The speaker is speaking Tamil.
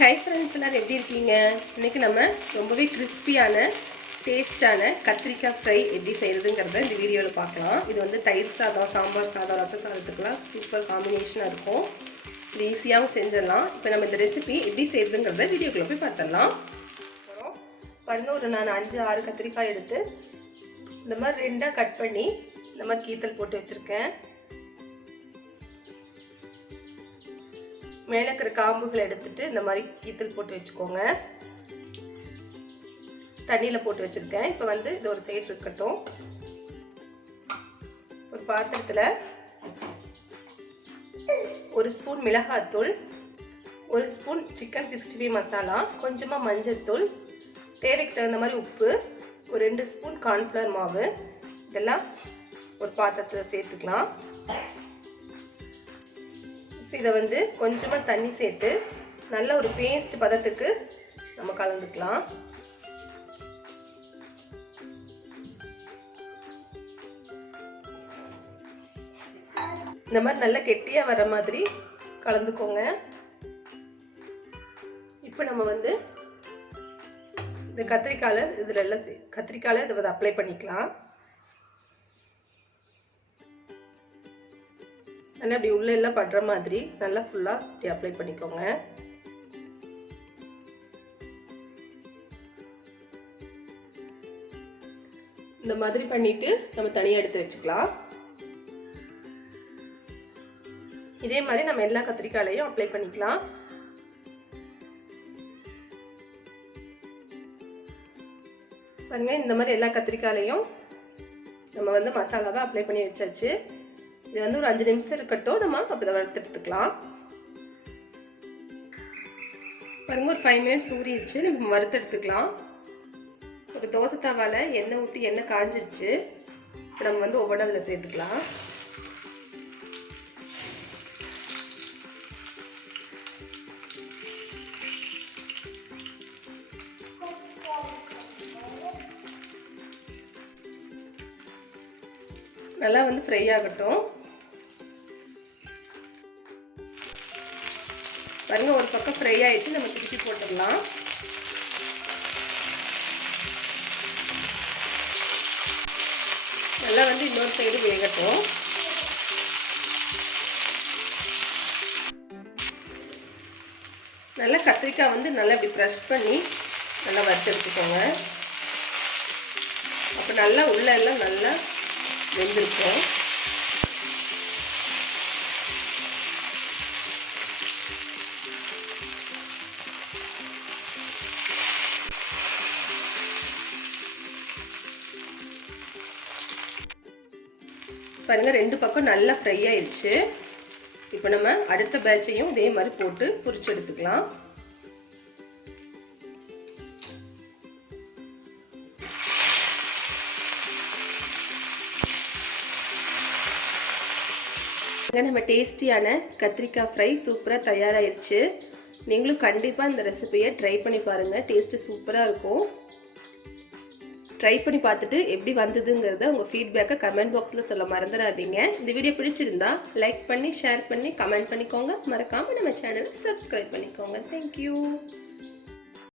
ஹை ஃப்ரெண்ட்ஸ், எல்லாரும் எப்படி இருக்கீங்க? இன்றைக்கி நம்ம ரொம்பவே கிறிஸ்பியான டேஸ்டான கத்திரிக்காய் ஃப்ரை எப்படி செய்கிறதுங்கிறத இந்த வீடியோவில் பார்க்கலாம். இது வந்து தயிர் சாதம், சாம்பார் சாதம், ரச சாதத்துக்குலாம் சூப்பர் காம்பினேஷனாக இருக்கும். இது ஈஸியாகவும் செஞ்சிடலாம். இப்போ நம்ம இந்த ரெசிபி எப்படி செய்கிறதுங்கிறத வீடியோக்குள்ளே போய் பார்த்துடலாம். அப்புறம் நான் 5-6 கத்திரிக்காய் எடுத்து இந்த மாதிரி 2ஆக கட் பண்ணி இந்த மாதிரி கீத்தல் போட்டு வச்சுருக்கேன். மேலே இருக்கிற காம்புகளை எடுத்துட்டு இந்த மாதிரி கீத்தல் போட்டு வச்சுக்கோங்க. தண்ணியில் போட்டு வச்சுருக்கேன். இப்போ வந்து இது ஒரு சைடு இருக்கட்டும். ஒரு பாத்திரத்தில் 1 ஸ்பூன் மிளகாத்தூள், 1 ஸ்பூன் சிக்கன் 65 மசாலா, கொஞ்சமாக மஞ்சள் தூள், தேவைக்கு தகுந்த மாதிரி உப்பு, ஒரு 2 ஸ்பூன் கார்ன்ஃப்ளவர் மாவு, இதெல்லாம் ஒரு பாத்திரத்தில் சேர்த்துக்கலாம். இதை வந்து கொஞ்சமாக தண்ணி சேர்த்து நல்ல ஒரு பேஸ்ட் பதத்துக்கு நம்ம கலந்துக்கலாம். இந்த மாதிரி நல்லா கெட்டியாக வர மாதிரி கலந்துக்கோங்க. இப்போ நம்ம வந்து இந்த கத்திரிக்காயில் இதை வந்து அப்ளை பண்ணிக்கலாம். நல்லா அப்படி உள்ள எல்லாம் படுற மாதிரி நல்லா ஃபுல்லாக இப்படி அப்ளை பண்ணிக்கோங்க. இந்த மாதிரி பண்ணிட்டு நம்ம தனியாக எடுத்து வச்சுக்கலாம். இதே மாதிரி நம்ம எல்லா கத்திரிக்காயிலையும் அப்ளை பண்ணிக்கலாம். பாருங்க, இந்த மாதிரி எல்லா கத்திரிக்காயிலையும் நம்ம வந்து மசாலாவை அப்ளை பண்ணி வச்சாச்சு. இது வந்து ஒரு 5 நிமிஷம் இருக்கட்டும். நம்ம அப்படி வறுத்து எடுத்துக்கலாம். பாருங்க, ஒரு 5 மினிட்ஸ் ஊறிடுச்சு. நம்ம வறுத்து எடுத்துக்கலாம். ஒரு தோசை தவால எண்ணெய் ஊற்றி எண்ணெய் காஞ்சிருச்சு. இப்போ நம்ம வந்து ஒவ்வொன்றா அதில் சேர்த்துக்கலாம். நல்லா வந்து ஃப்ரை ஆகட்டும். பாருங்க, ஒரு பக்கம் ஃப்ரை ஆயிடுச்சு. நம்ம திருப்பி போட்டுடலாம். நல்லா வந்து இன்னொரு சைடு வேகட்டும். நல்லா கத்திரிக்காய் வந்து நல்லா இப்படி ப்ரெஷ் பண்ணி நல்லா வறுத்து எடுத்துக்கோங்க. அப்போ நல்லா உள்ள எல்லாம் நல்லா வெந்திருக்கும். பாருங்க, 2 பக்கம் நல்லா ஃப்ரை ஆயிடுச்சு. இப்போ நம்ம அடுத்த பேட்சையும் இதே மாதிரி போட்டு பொரிச்சு எடுத்துக்கலாம். நம்ம டேஸ்டியான கத்திரிக்காய் ஃப்ரை சூப்பராக தயாராகிடுச்சு. நீங்களும் கண்டிப்பாக இந்த ரெசிபியை ட்ரை பண்ணி பாருங்கள். டேஸ்ட்டு சூப்பராக இருக்கும். ட்ரை பண்ணி பார்த்துட்டு எப்படி வந்ததுங்கிறத உங்கள் ஃபீட்பேக்கை கமெண்ட் பாக்ஸில் சொல்ல மறந்துடாதீங்க. இந்த வீடியோ பிடிச்சிருந்தா லைக் பண்ணி, ஷேர் பண்ணி, கமெண்ட் பண்ணிக்கோங்க. மறக்காமல் நம்ம சேனலை சப்ஸ்கிரைப் பண்ணிக்கோங்க. தேங்க்யூ.